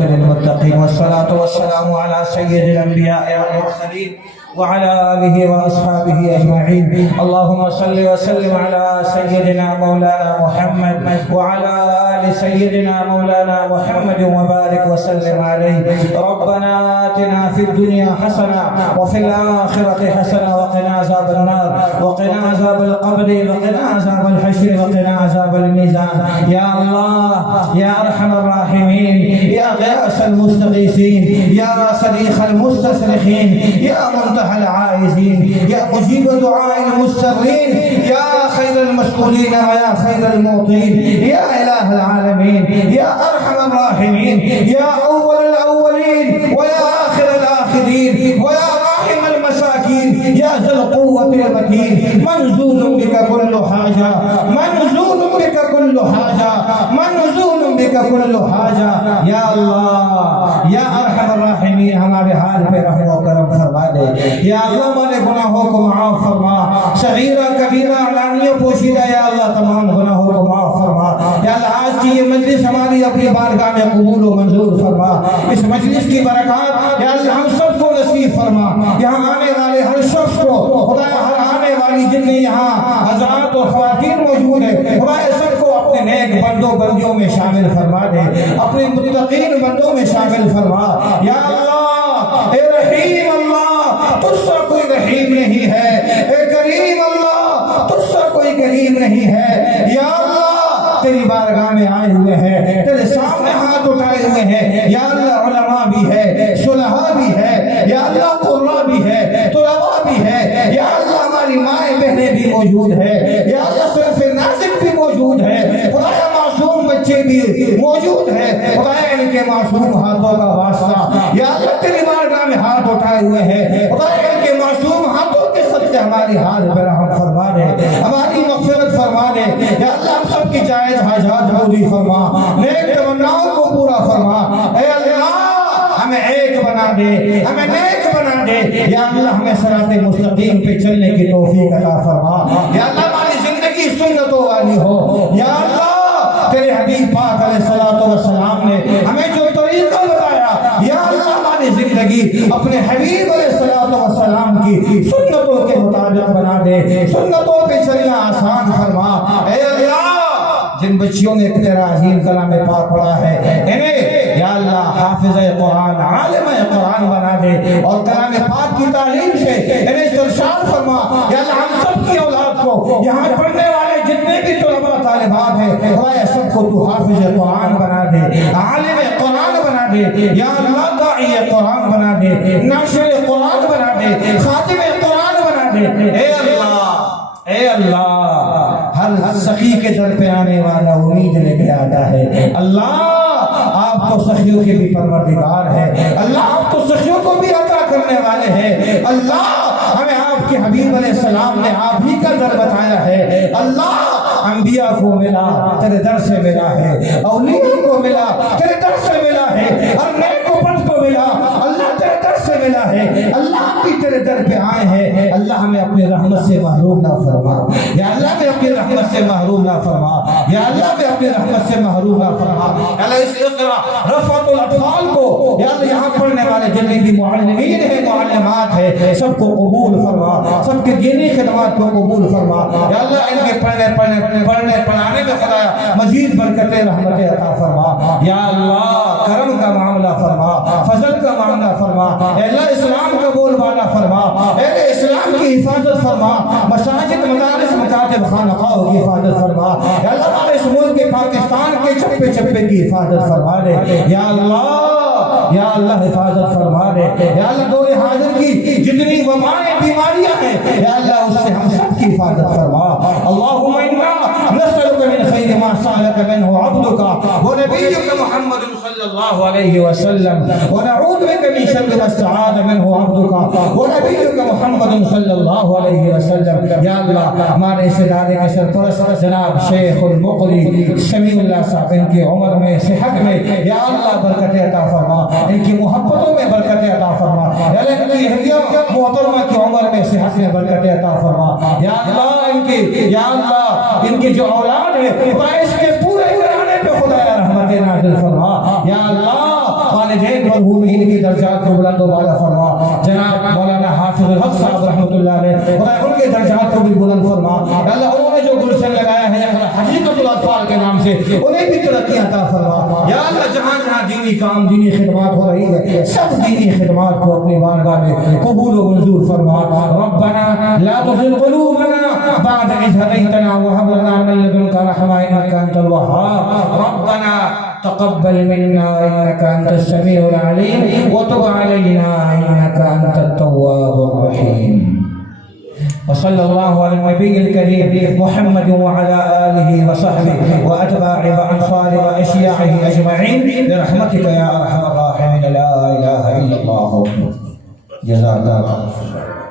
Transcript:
للمتقين والصلاة والسلام على سيد الأنبياء والمرسلين وعلى آله وأصحابه أجمعين. اللهم صل وسلم على سيدنا مولانا محمد وعلى آل سيدنا مولانا محمد وبارك وسلم عليه. ربنا آتنا في الدنيا حسنة وفي الآخرة حسنة وقنا عذاب النار وقنا عذاب القبر وقنا عذاب الحشر وقنا عذاب الميزان. يا الله يا أرحم الراحمين يا غياث المستغيثين يا صريخ المستصرخين يا منتهى العائزين يا مجيب دعاء المستغيثين يا خير المسؤولين ويا خير المعطين يا إله العالمين يا أرحم الراحمين يا أول الأولين ويا آخر الآخرين ويا راحم المساكين يا ذا القوة المتين. منزول بك كل حاجة منزول بك كل حاجة منزول بك كل حاجة. یا اللہ یا ارحم الراحمین ہمارے حال پہ رحم و کرم فرما دے. یا اللہ ہمارے گناہوں کو معاف فرما, صغیرہ کبیرہ علانیہ پوشیدہ یا اللہ تمام گناہوں کو معاف فرما. یا اللہ آج کی یہ مجلس ہماری اپنی بارگاہ میں قبول و منظور فرما. اس مجلس کی برکات یا اللہ ہم سب کو نصیب فرما. یہاں آنے والے ہر شخص کو خدایا, ہر آنے والی جتنے یہاں حضرات اور خواتین موجود ہیں, خدایا سب کو اپنے نیک بندوں بندیوں میں شامل فرما دے, اپنے متقین بندوں میں شامل فرما. یا اللہ اے رحیم اللہ تجھ سا کوئی رحیم نہیں ہے, اے کریم اللہ تجھ سا کوئی کریم نہیں ہے. یا اللہ تیری بارگاہ میں آئے ہوئے ہیں, تیرے سامنے ہاتھ اٹھائے ہوئے ہیں. یا اللہ علماء بھی ہے, صلحاء بھی ہے, یا اللہ قراء بھی ہے, طلباء بھی ہے. یا اللہ ہماری مائیں بہنیں بھی موجود ہے. یا اللہ صرف نازک بھی موجود ہے. خدایا معصوم بچے بھی موجود ہے. خدایا ان کے معصوم ہاتھوں کا واسطہ یا اللہ تیری بارگاہ میں ہاتھ اٹھائے ہوئے ہیں. خدایا ان کے معصوم ہاتھوں کے صدقے ہماری حال پہ رحم فرما دے, ہماری مغفرت فرما دے. یا اللہ ہم سب کی جائز حاجات پوری فرما, نیک تمناؤں کو پورا فرما. اے اللہ ہمیں ایک بنا دے, ہمیں نیک بنا دے. یا اللہ ہمیں صراط مستقیم پہ چلنے کی توفیق عطا فرما. یا اللہ ہماری زندگی سنتوں والی ہو. یا اللہ تیرے حبیب پاک علیہ الصلوۃ والسلام نے ہمیں جو طریقہ بتایا, یا اللہ ہماری زندگی اپنے حبیب علیہ الصلوۃ والسلام کی سنتوں کے مطابق بنا دے, سنتوں پہ چلنا آسان فرما. اے اللہ جن بچیوں نے تیرا عظیم کلام پاک پڑھا ہے انہیں یا اللہ حافظ قرآن عالم قرآن بنا دے, اور کلام پاک کی تعلیم سے انہیں سرشار فرما. یا اللہ ہم سب کی اولاد کو یہاں پڑھنے والے جتنے بھی طلباء طالبات ہیں خدایا سب کو تو حافظ قرآن بنا دے, عالم قرآن بنا دے. یا اللہ داعی قرآن بنا دے, ناشر قرآن بنا دے, خاتم قرآن بنا دے. اے اللہ اے اللہ ہر سخی کے در پہ آنے والا امید لے کے آتا ہے. اللہ آپ تو سخیوں کے بھی پروردگار ہے, اللہ آپ تو سخیوں کو بھی عطا کرنے والے ہیں. اللہ ہمیں آپ کے حبیب علیہ السلام نے آپ ہی کا در بتایا ہے. اللہ انبیاء کو ملا تیرے در سے ملا ہے, اولیاء کو ملا تیرے در سے ملا ہے, اور نیک و بد کو ملا اللہ تیرے در سے ملا ہے. اللہ بھی تیرے در پہ آئے ہیں. اللہ ہمیں اپنی رحمت سے محروم نہ فرما. یا اللہ میں اپنی رحمت سے محروم نہ فرما. یا اللہ میں اپنی رحمت سے محروم نہ فرما. اللہ اس اقرا رفعت الاطفال کو یا اللہ یہاں پڑھنے والے جتنے بھی معلمین ہیں معلمات ہیں سب کو قبول فرما, سب کے دینی خدمات کو قبول فرما. یا اللہ ان کے پڑھنے پڑھانے میں خدایا مزید برکت رحمت عطا فرما. یا اللہ کرم کا معاملہ فرما, فضل کا معاملہ فرما. اے اللہ اسلام کا بول بالا فرما, اے اللہ اسلام کی حفاظت فرما, مساجد مدارس مکاتب خانقاہوں کی حفاظت فرما. یا اللہ ہمارے اس ملک پاکستان کے چپے چپے کی حفاظت فرما دے. یا اللہ حفاظت فرما دے. یا اللہ دور حاضر کی جتنی وبائیں بیماریاں ہیں یا اللہ اس سے ہم سب کی حفاظت فرما. اللہم انا نسألک من خیر ما سألک منہ عبدک ونبیک محمد صلی اللہ علیہ وسلم, ونعوذ بک من شر ما استعاذ منہ عبدک ونبیک محمد صلی اللہ علیہ وسلم. یا اللہ ہمارے اس ادارے کے سرپرست جناب شیخ المقری سمیع اللہ صاحب ان کی عمر میں صحت میں یا اللہ برکت عطا فرما, ان کی محبتوں میں برکت عطا فرما. یا اللہ ان کی اہلیہ محترمہ کی عمر میں صحت میں برکت عطا فرما. یا اللہ ان کی جو اولاد ہے اس کے پورے گھرانے پہ خدا رحمت نازل فرما. یا اللہ والدین مرحومین کی درجات کو بلند و بالا فرما. جناب مولانا حافظ الحق صاحب رحمۃ اللہ علیہ خدا ان کے درجات کو بھی بلند فرما. اللہ انہوں نے جو گلشن لگایا ہے حقیقت الاطفال کے نام سے انہیں بھی ترقی عطا فرما. یا اللہ جہاں جہاں دینی کام دینی خدمات ہو رہی ہے سب دینی خدمات کو اپنی بارگاہ میں قبول و منظور فرما. ربنا لا تزغ قلوبنا بعد إذ هديتنا وهب لنا من لدنك رحمة إنك أنت الوهاب. ربنا تقبل منا إنك أنت السميع العليم وتب علينا إنك أنت التواب الرحيم. وصلى الله على النبي الكريم محمد وعلى آله وصحبه وأتباعه وأنصاره وأشياعه أجمعين برحمتك يا أرحم الراحمين. لا إله إلا الله. جزاك الله خيرا.